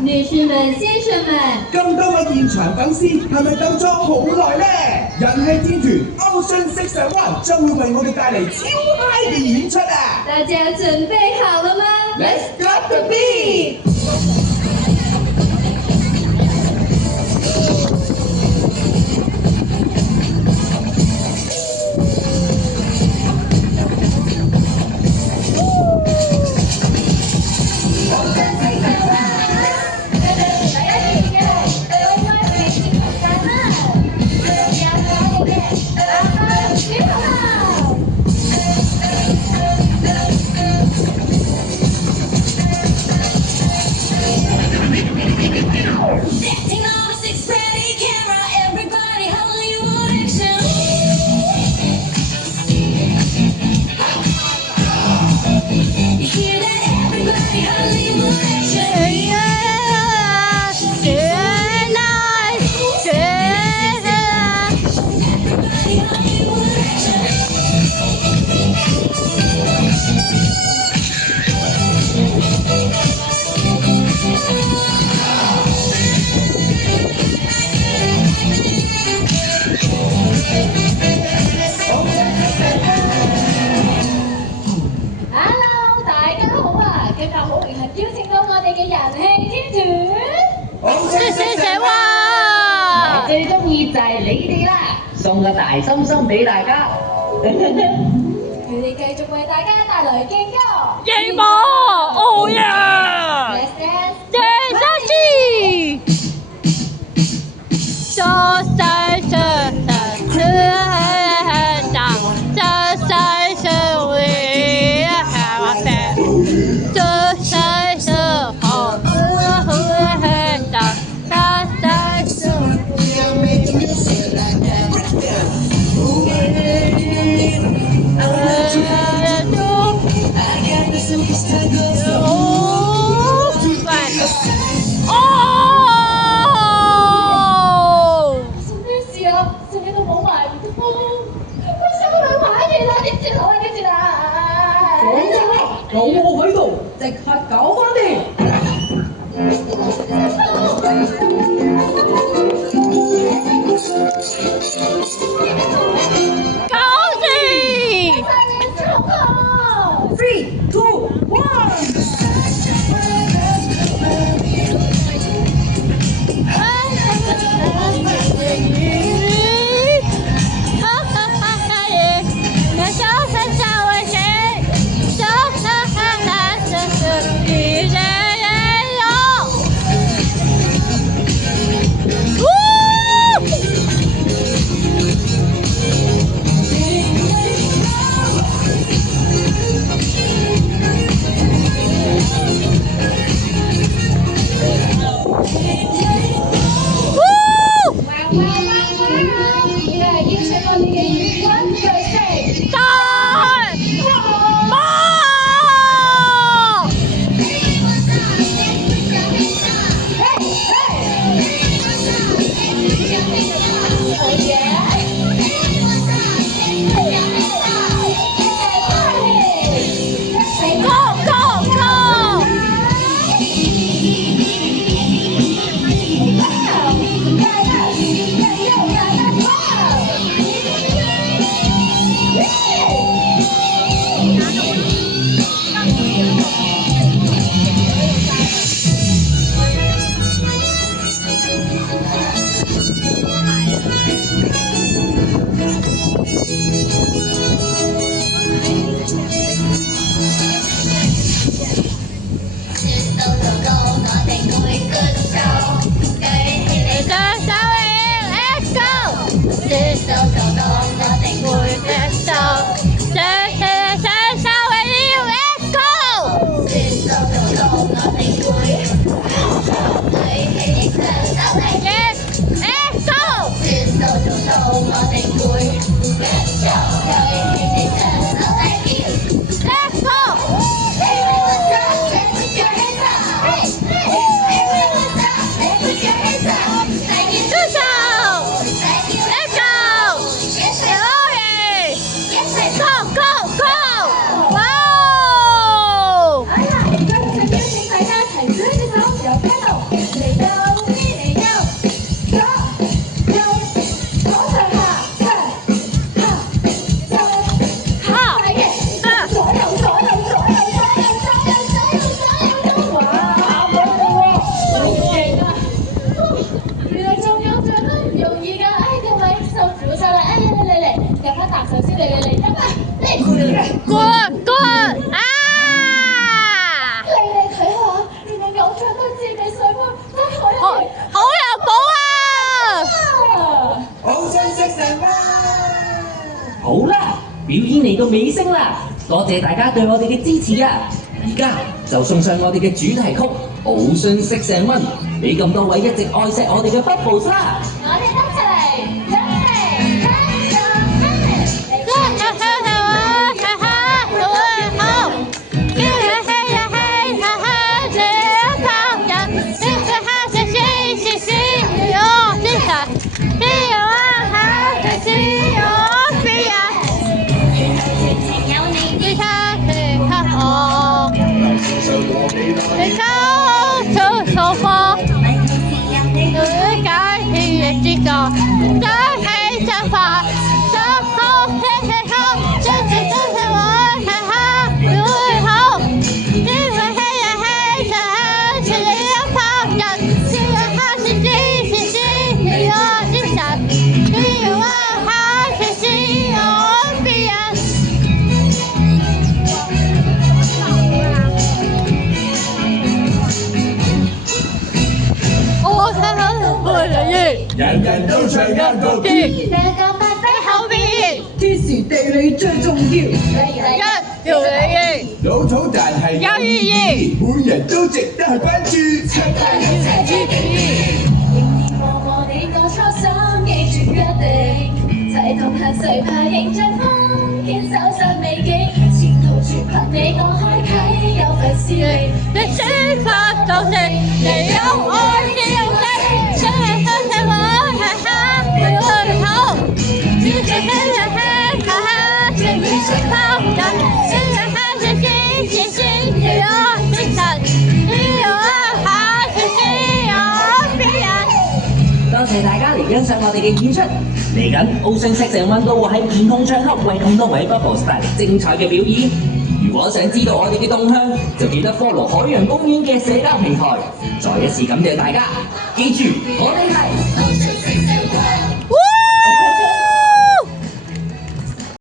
女士們、先生們，咁多位現場粉絲係咪等咗好耐呢？人氣天團 Ocean 601將會為我哋帶嚟超嗨嘅演出啊！大家準備好了嗎 Let's got the beat！最中意就係你哋啦，送個大心心俾大家。佢哋繼續為大家帶來勁歌夜幕，Oh yeah！ 謝謝好啦，表演嚟到尾聲啦，多謝大家對我哋嘅支持啊！而家就送上我哋嘅主題曲《Ocean 6&1》，俾咁多位一直愛錫我哋嘅 Bubbles 啦！我哋一齊嚟，準備，開始。你走出手法，解決嘅知覺，再起想法，想好聽聽好，真係真係我睇下會好，因為係人係神，是你有旁人，是人還是知是知，你有精神，你有愛還是心有別人。人人都唱一個 key， 兩個拍低後邊，天時地利最重要。一條脷老土但係有意義，每人都值得去關注。齊來一齊支持，仍然望我哋個初心，記住約定，齊同行誰怕迎着風，牽手上美景，前途全憑你我開啓，有份使命，你選擇就是你有愛嘅勇氣，相信相信我係哈會好，只是聽人聽下下，全面釋放人，雖然還是新鮮新要有精神，你有愛還是需要別人。多謝大家嚟欣賞我哋嘅演出，嚟緊 Ocean 6&1都會喺唔同場合為咁多位 Bubbles 帶嚟精彩嘅表演。如果想知道我哋嘅動向，就記得 follow 海洋公園嘅社交平台。再一次感謝大家，記住我哋係。